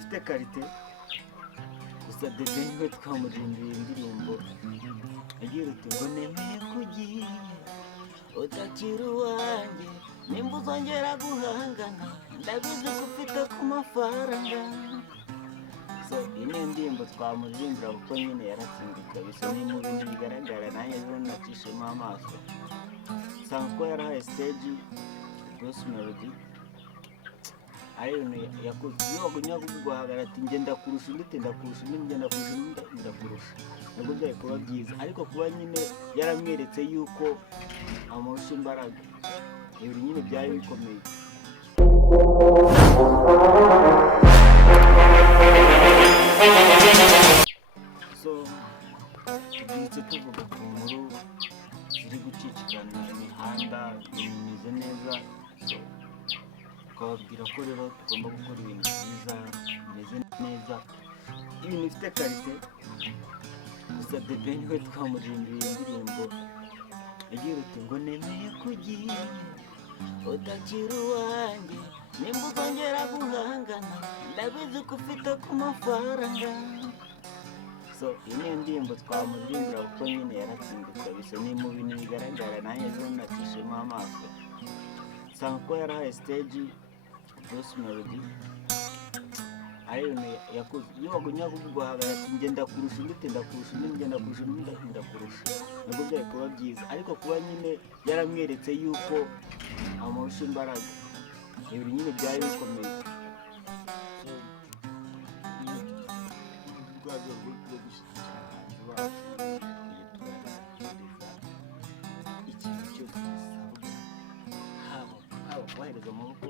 ifite karite gusa Dede niwe twamurimbiye indirimbo agira uti ngo nemeye kugiye utakiri uwanjye nimba uzongera guhangana ndabizi ko ufite ku mafaranga. So iyi ni indirimbo twamuririmbira kuko nyine yaratsinze kabisa, ni mu bintu bigaragara nanjye rero nacishemo amaso nsanga ko yarahaye stage Bruce Melody ari ibintu yakoze. Iyo wagumya guhagarara ati njye ndakurusha undi, ndakurusha undi, njye ndakurusha undi, ndakurusha, nubwo byari kuba byiza, ariko kuba nyine yaramweretse yuko amurusha imbaraga, ibintu nyine byari bikomeye. So tubyutse tuvuga ku nkuru ziri gucicikana imihanda imeze neza, tukababwira ko rero tugomba gukora ibintu byiza bimeze neza, ibintu bifite karite gusa Dede niwe twamurimbiye indirimbo agira uti ngo nemeye kugiye utakiri uwanjye nimba uzongera guhangana ndabizi ko ufite ku mafaranga. So iyi ni indirimbo twamuririmbira kuko nyine yaratsinze kabisa, ni mu bintu bigaragara nanjye rero nacishemo amaso nsanga ko yarahaye stage Bruce Melody ari ibintu yakoze. Iyo wagumya guhagarara ati njye ndakurusha undi, ndakurusha undi, njye ndakurusha undi, ndakurusha, nubwo byari kuba byiza, ariko kuba nyine yaramweretse yuko amurusha imbaraga, ibintu nyine byari bikomeye. Urwego rwo gushyigikira abahanzi bacu ikintu cyose gisabwa, haba kubahereza amaboko,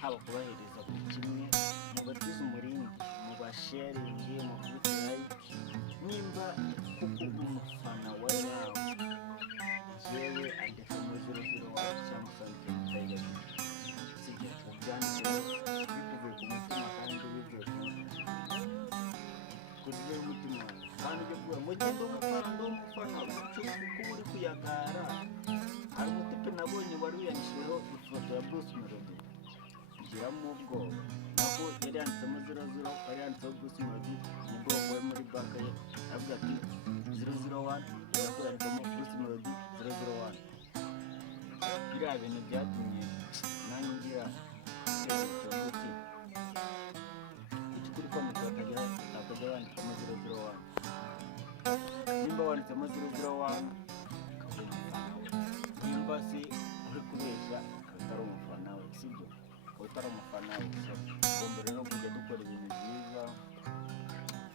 haba kubahereza buri kimwe, mubatize umurindi, mubasharinge, mukubite like, nimba kuko umufana wa yawe yewe andeka muri 001 cyangwa Sanke Tiger, sibyo tubyandike bivuye ku mutima kandi bivuye kuri umutima kandi byo kuba mu gihe ndumufana ucyo kuko uri kuyagara. Hari umutipe nabonye wari uyanishireho ifoto ya Bruce Melody ngiramo ubwoba, nako yari yanditsemo 00, yari yanditseho Bruce Melody ubwongo we muri bank ye avuga ati 001, nako yanditsemo Bruce Melody 001. Biriya bintu byatumye nanjye ngira uti ikikuri ko mutwe akajya wandikamo 001, nimba wanditsemo 001 nimba si uri kubeshya utari umufana we, sibyo utari umufana we. Ugomba rero kujya dukora ibintu byiza.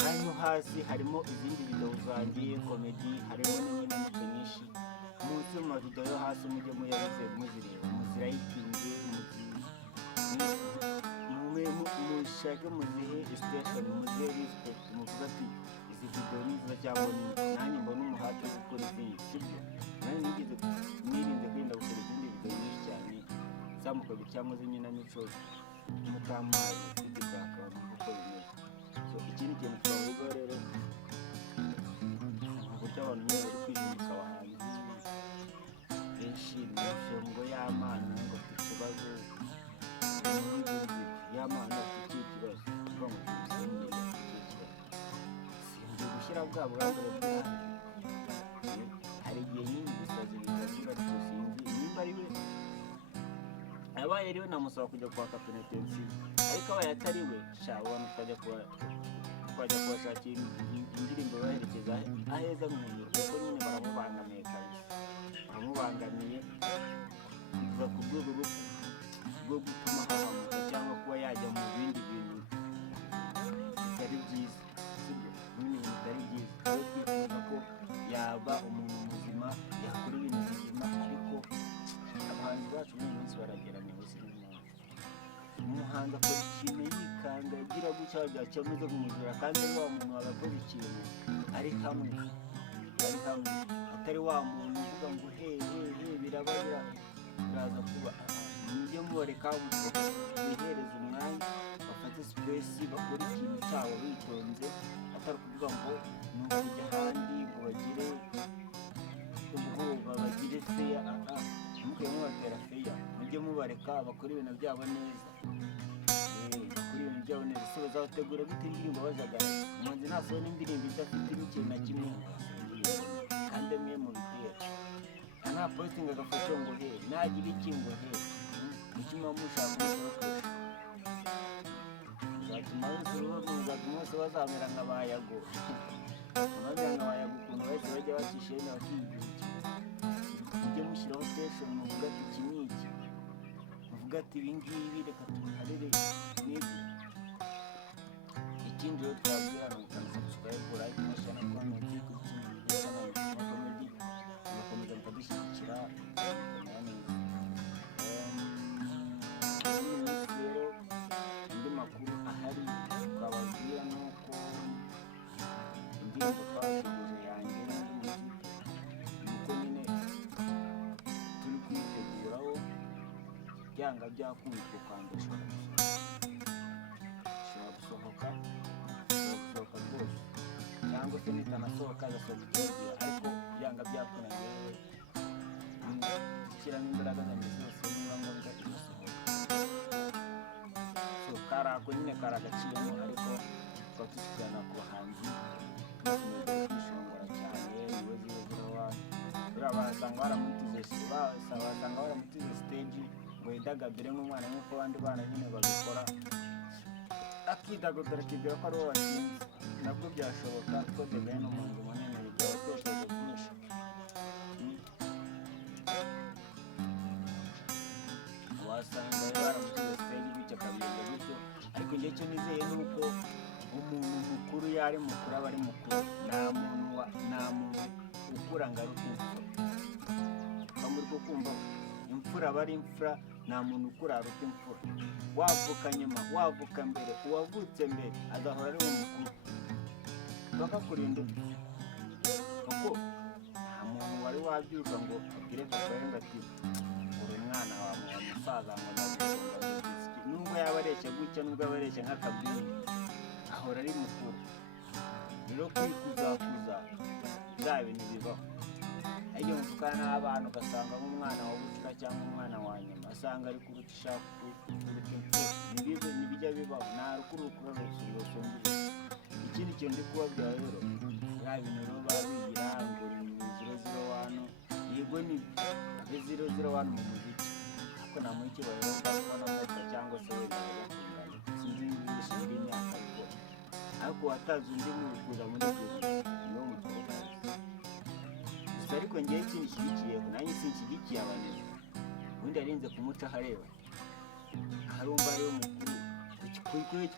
Hano hasi harimo izindi video zanjye komedi, harimo n'inyigisho nyinshi. Munsi mu mavideo yo hasi mujye muyabize muzireba, muzirayitinge, mushake muzihe station, muzihe respect, muvuga ati izi video ni nziza cyangwa ni nanjye mbona umuhate wo gukora izindi, sibyo nanjye nirinze kwenda gukora izindi video nyinshi cyane zamukaga cyangwa z'inkinamico mutamaye kugizaka uko bimeze. So ikindi kintu twavuga rero uburyo abantu nyine bari kwizihiza abahanzi benshi bifashe ngo y'amana ngo afite ikibazo y'amana afite ikibazo kuva mu bisengero sinzi gushyira bwa burangare bw'ahandi. Hari igihe nyine bisazi bikazira ariko sinzi nimba ari we abaye ariwe namusaba kujya kwaka penetensiyo, ariko abaye atari we shabona twajya kubashakira indirimbo baherekeza aheza mu nyuma, kuko nyine baramubangamiye kabisa, baramubangamiye kuva ku rwego rwo gutuma hahamuka cyangwa kuba yajya mu bindi bintu bitari byiza, sibyo n'ibintu bitari byiza. Rero twifuza ko yaba umuntu muzima, yakora ibintu bizima, ariko abahanzi bacu muri iyi minsi barageraniwe, umuhanzi akora ikintu yikanga agira gutya byacyo ameze nk'umujura, kandi ari wa muntu wagakoze ikintu ari hamwe atari wa muntu uvuga ngo he biraba biraza kuba. Mujye mubareka bihereza umwanya, bafate space, bakora ikintu cyabo bitonze, atari kuvuga ngo ni ukujya ahandi ngo bagire ubwoba, bagire feya. Mukwiye mubatera feya, mujye mubareka bakora ibintu byabo neza, bakora ibintu abonera ese bazategura gute indirimbo bajagara umuhanzi nasohora indirimbo idafite n'ikintu na kimwe kandi amwe mu bitera nta posting agafoto ngo he nagira iki ngo he mutima mushaka umukoresha zatuma bose bazamera nk'abayago bamera nk'abayago ukuntu bahise bajya bacisha hene bakigira mujye mushyiraho station muvuga ati iki ni iki muvuga ati ibi ngibi reka tubiharire n'ibi ikindi rero twabwira ni ukanda subscribe like na share na comment kuri channel Comedy mugakomeza mukadushyigikira rero andi makuru ahari twababwira ni uko indirimbo twashubije yanjye n'indi nuko nyine turi kwiteguraho byanga byakunzwe kandi ishobora gusohoka rwose cyangwa se nitanasohoka agasohoka igihe ariko byanga byakunaniye dushyiramo imbaraga zanjye zose niba ngombwa igasohoka karako nyine karagaciyemo ariko tukaba tukigana ku bahanzi tukomeza kwishongora cyane niwe zirawa buriya basanga baramutize stage ngo yidagadure nk'umwana nk'uko abandi bana nyine babikora akidagadura akibwira ko ari uwo watsinze nabwo byashoboka kuko Degaye ni umuhanzi munini bigira abatekerezo byinshi wasanga baramutize stage bityo akabigenza gutyo ariko njye icyo nizeye ni uko umuntu mukuru yari mukuru aba ari mukuru nta muntu ukura ngo aruke imfura muri ko kumva imfura aba ari imfura nta muntu ukura aruka imfura wavuka nyuma wavuka mbere uwavutse mbere agahora ari umukuru bakakurinda kuko nta muntu wari wabyuka ngo abwire papa we ngo ati uri umwana wa musaza ngo nagusumba nubwo yaba areshya gutya nubwo yaba areshya nk'akabwiri ahora ari mukuru rero kwikuzakuza bya bintu bibaho ariko muvugana n'abantu ugasanga nk'umwana wa bucura cyangwa umwana wa nyuma asanga ari kurutisha kuruta imfura ntibijya bibaho nta rukuru rukura ikindi kintu ndi kubabwira rero ya bintu rero babigira ngo ni 001 yego ni 001 mu muziki ariko nta muri cyo barero bakubona moto cyangwa se wenda bakundana sinzi ibishe by'imyaka ariko watazi undi mu kuza muri niwo mukobwa ariko ngiye ikintu shyigikiyeho nanjye sinshyigikiye abanebwe ubundi yarinze kumuca hareba harumva ariyo mukuru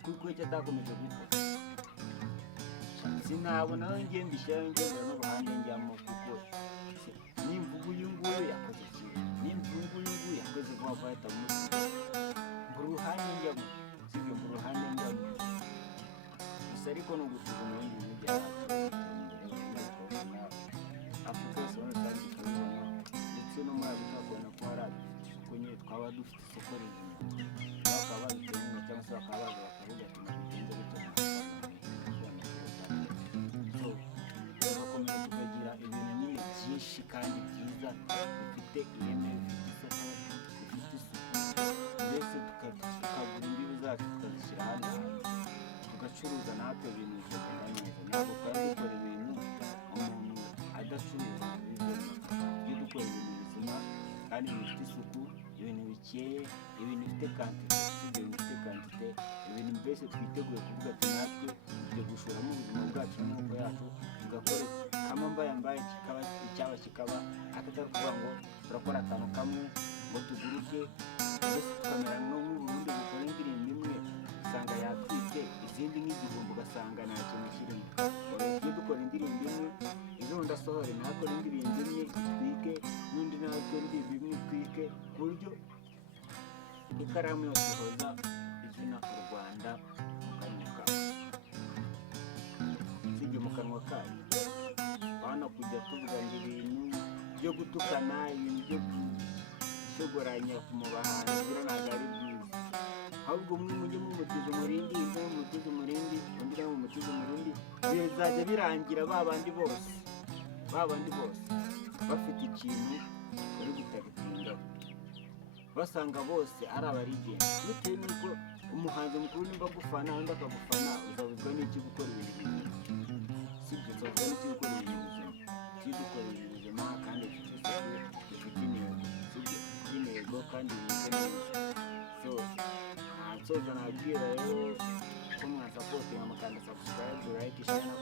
kuko icyo atakomeje gukora sinabona aho ngiye mbishyiraho ngendera n'uruhande njyamo kuko nimvuga uyu nguyu yakoze ikintu nimvuga uyu nguyu yakoze vuba vuba ahita amusiga ngo uruhande njyamo sibyo ngo uruhande njyamo gusa ariko ni ugusiga mu bindi bintu byacu Afurika yose muri rusange ikabibona ndetse no muri Afurika ukabona ko hari isoko nyine twaba dufite isoko rinini bakaba babitewe cyangwa se bakaba baza bakavuga ati nabigenze gutya tugakomeza tukagira ibintu nyine byinshi kandi byiza bifite ireme bifite isoko bifite isuku mbese tukagura imbibi zacu tukazishyira ahandi hantu tugacuruza natwe ibintu bikagenda neza ntabwo twari dukora ibintu umuntu adacuruza ibyo dukora ibintu bizima kandi bifite isuku ibintu bikeye ibintu bifite kantite ibintu mbese twiteguye kuvuga ati natwe tugiye gushoramo ubuzima bwacu n'amaboko yacu tugakora kamwe mbaye kikaba icyaba kikaba atari kuvuga ngo turakora akantu kamwe ngo tuguruke mbese tukamera nk'uburundi gukora indirimbo imwe usanga yatwite izindi nk'igihumbi ugasanga nta kintu kirimo iyo dukora indirimbo imwe ejo ndasohore nakora indirimbo imwe itwike n'undi nakora indirimbo imwe itwike ku buryo ikaramu yose ihoza izina u Rwanda mu kanwa kayo bana kujya tuvuga ngo ibintu byo gutukana ibintu byo gushogoranya mu bahanzi bira ntabwo ari byiza ahubwo umwe mujye mumutiza umurindi undi mumutiza umurindi undi nawe mumutiza umurindi bizajya birangira babandi bose bafite ikintu bari gutabitingaho basanga bose ari abarigenzi bitewe n'uko umuhanzi mukuru nimba agufana undi akagufana uzabuzwa n'iki gukora ibintu byiza? Sibyo, uzabuzwa n'iki gukora ibintu bizima? Dukora ibintu bizima kandi bifite isuku, bifite intego, sibyo? Bifite intego kandi bimeze neza. So nsoza nabwira rero ko mwasapotinga mukanda subscribe, like, share na